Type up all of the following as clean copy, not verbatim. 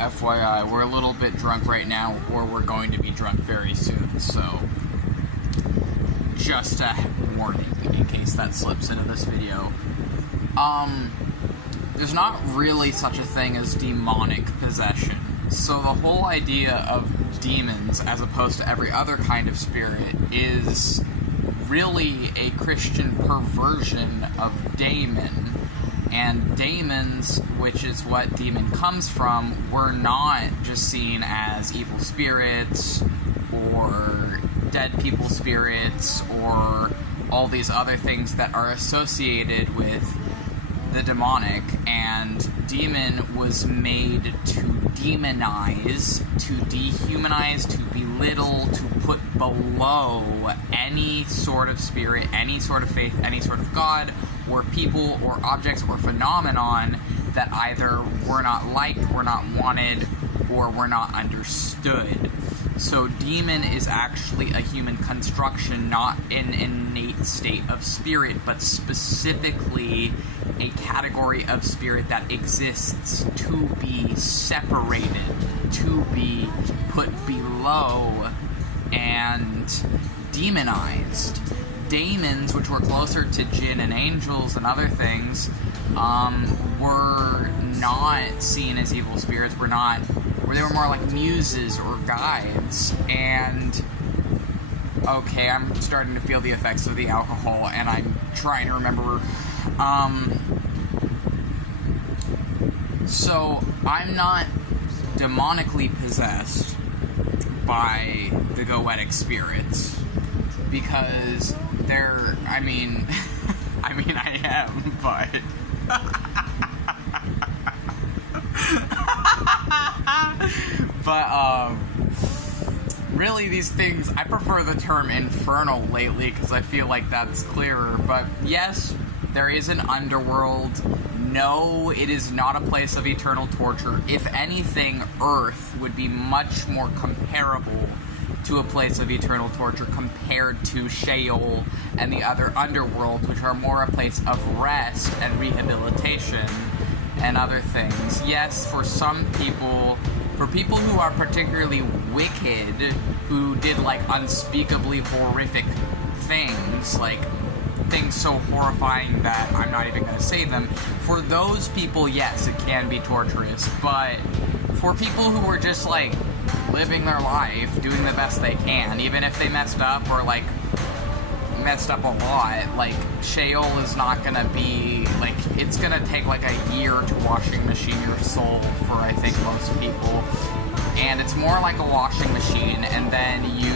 FYI, we're a little bit drunk right now, or we're going to be drunk very soon, so just a warning in case that slips into this video. There's not really such a thing as demonic possession. So the whole idea of demons, as opposed to every other kind of spirit, is really a Christian perversion of daemon. And daemons, which is what demon comes from, were not just seen as evil spirits or dead people spirits or all these other things that are associated with the demonic. And demon was made to demonize, to dehumanize, to belittle, to put below any sort of spirit, any sort of faith, any sort of God, or people, or objects, or phenomenon that either were not liked, were not wanted, or were not understood. So demon is actually a human construction, not an innate state of spirit, but specifically a category of spirit that exists to be separated, to be put below and demonized. Daemons, which were closer to jinn and angels and other things, were not seen as evil spirits, were they were more like muses or guides. And okay, I'm starting to feel the effects of the alcohol, and I'm trying to remember. So I'm not demonically possessed by the goetic spirits, because they're, I mean I am, but really these things, I prefer the term infernal lately because I feel like that's clearer. But yes, there is an underworld. No, it is not a place of eternal torture. If anything, Earth would be much more comparable to a place of eternal torture compared to Sheol and the other underworlds, which are more a place of rest and rehabilitation and other things. Yes, for some people, for people who are particularly wicked, who did like unspeakably horrific things, like things so horrifying that I'm not even going to say them, for those people, yes, it can be torturous. But for people who are just like living their life, doing the best they can, even if they messed up or like messed up a lot, like Sheol is not gonna be like, it's gonna take like a year to washing machine your soul for I think most people, and it's more like a washing machine, and then you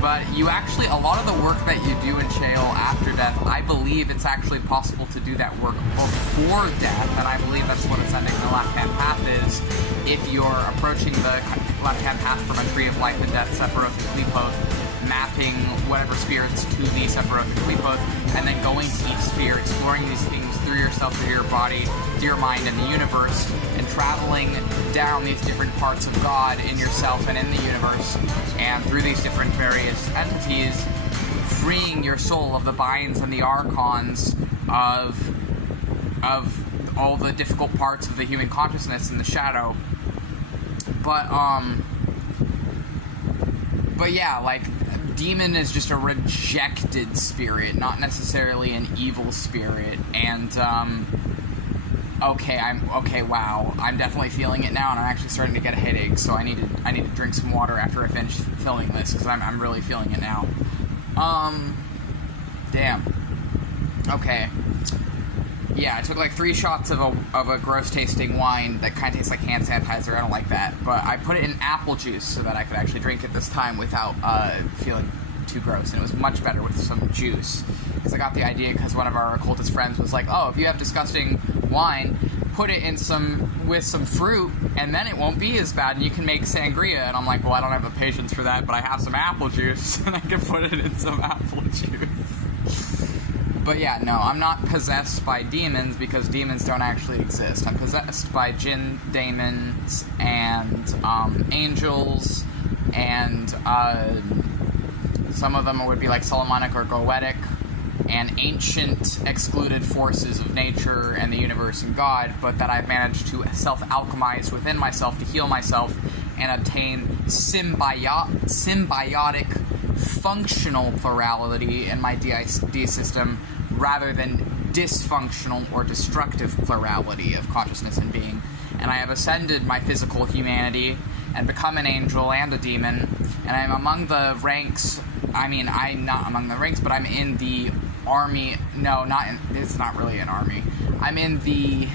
but you actually, a lot of the work that you do in Sheol after death, I believe it's actually possible to do that work before death, and I believe that's what ascending the left-hand path is. If you're approaching the left-hand path from a tree of life and death, Sephiroth and Qlipoth, mapping whatever spirits to the Sephiroth and Qlipoth, and then going to each sphere, exploring these things through yourself, through your body, through your mind, and the universe, and traveling down these different parts of God in yourself and in the universe, and through these different various entities, freeing your soul of the binds and the archons of all the difficult parts of the human consciousness in the shadow. But yeah, like, demon is just a rejected spirit, not necessarily an evil spirit. And okay, wow, I'm definitely feeling it now, and I'm actually starting to get a headache, so I need to drink some water after I finish filming this, because I'm really feeling it now. Damn. Okay. Yeah, I took like 3 shots of a gross tasting wine that kind of tastes like hand sanitizer. I don't like that, but I put it in apple juice so that I could actually drink it this time without feeling too gross, and it was much better with some juice, because I got the idea because one of our occultist friends was like, oh, if you have disgusting wine, put it in with some fruit, and then it won't be as bad, and you can make sangria. And I'm like, well, I don't have the patience for that, but I have some apple juice, and I can put it in some apple juice. But yeah, no, I'm not possessed by demons, because demons don't actually exist. I'm possessed by jinn, daemons, and angels, and some of them would be like Solomonic or Goetic, and ancient excluded forces of nature and the universe and God, but that I've managed to self-alchemize within myself to heal myself and obtain symbiotic functional plurality in my DID system rather than dysfunctional or destructive plurality of consciousness and being. And I have ascended my physical humanity and become an angel and a demon, and I'm among the ranks. I'm not among the ranks, but I'm in the army. No, it's not really an army. I'm in the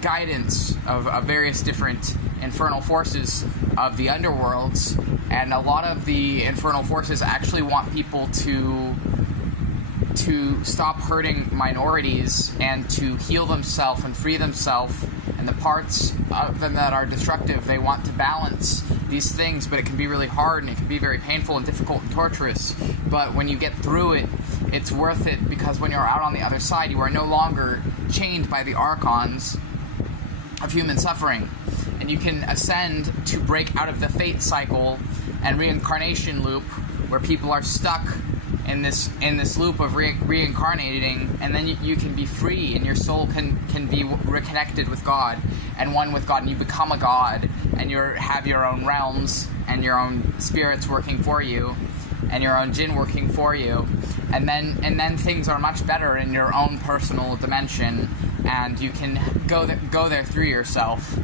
guidance of various different infernal forces of the underworlds, and a lot of the infernal forces actually want people to stop hurting minorities and to heal themselves and free themselves, and the parts of them that are destructive, they want to balance these things, but it can be really hard and it can be very painful and difficult and torturous. But when you get through it, it's worth it, because when you're out on the other side, you are no longer chained by the archons of human suffering, and you can ascend to break out of the fate cycle and reincarnation loop where people are stuck in this loop of reincarnating, and then you can be free, and your soul can be reconnected with God and one with God, and you become a god, and you have your own realms and your own spirits working for you and your own jinn working for you, and then things are much better in your own personal dimension, and you can go there through yourself.